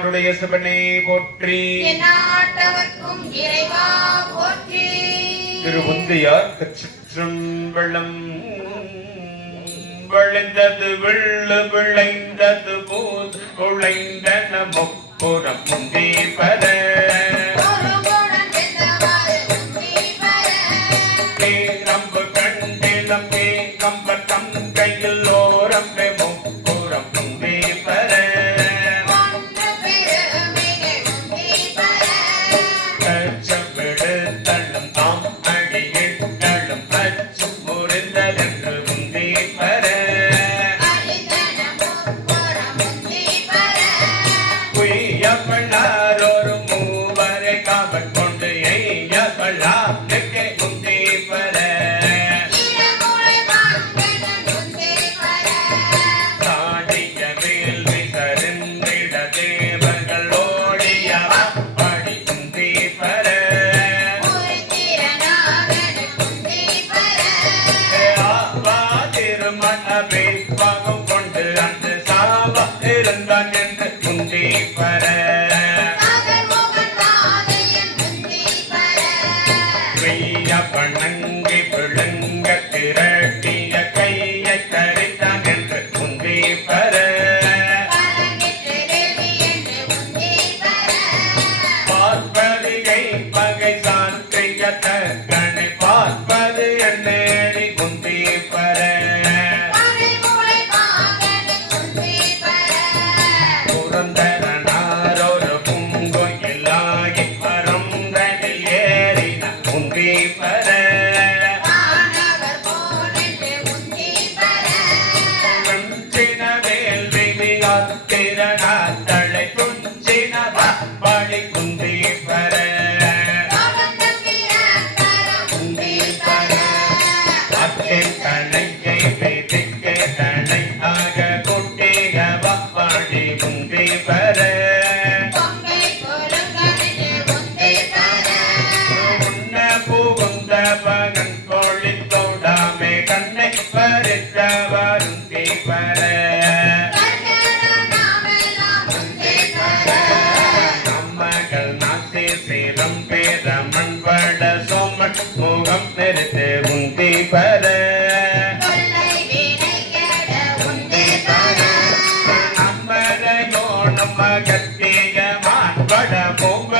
சிவனே போற்றி. எந்நாட்டவர்க்கும் இறைவா போற்றி. திருவுந்தியார் திருச்சிற்றம்பலம். விளைந்தது வெள்ளு விளைந்தது போது உழைந்தன முப்புறம் முந்தி பர ரம்பு கண்டிலம் கம்பட்டம் கையில் ஓரம் முப்புறம் முந்தி பர தள்ளும் தாம் அடியில் தள்ளும் அச்சும் முறிந்ததென்று முந்தி பர குய்யப்பள்ளாரொரு மூவரை காவல் கொண்டு எய்யப்பள்ளாருக்கு முந்தி பர சாடிய வேள்வி தருந்திட தேவர்கள் ஓடியவா பாடி முந்தி பர திருமணமே பாகம் கொண்டு அந்த சாவா இருந்தான் என்று முந்தி பர பணங்கி பிழுங்க திரட்டிய கையை தரித்தான் என்று முந்தி பர பார்ப்பதிகை பகை சாற்றிய தக்கனை பார்ப்பது என்னேடி முந்தி பர புரந்தரனாரொரு பூங்கொயிலாகி பரந்தனில் ஏறின முந்தி பர குஞ்சின வேள்வியால் திறனாத்தளை குஞ்சின பாடி முந்தி பர முந்தி பர அத்தின் தனையை விதிக்க தனை ஆக கொட்டிய பாடி முந்தி பர உன்ன புகுந்த பகன் கோழித்தோடாமே கண்ணை பறித்தவருந்தி பர நம்மகள் நாசி சீரம் பேரமன் பட சோமன் முகம் நிறுத்து முந்தி பர நம்மரையோணம் மகத்திய மான்பட முக